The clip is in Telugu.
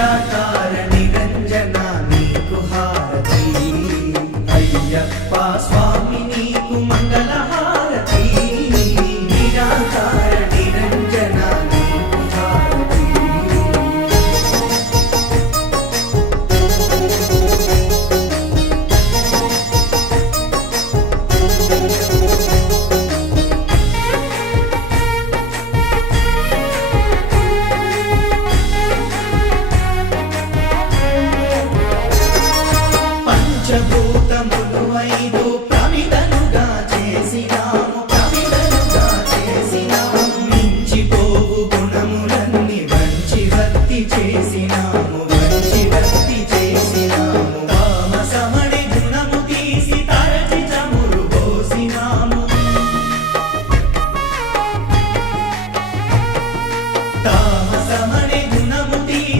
నిరాకార నిరంజన నీకు హారతి అయ్యప్ప స్వామి నీకు మంగళ హారతి నిరాకార నిరంజన నీకు హారతి పంచభూతములు ఐదు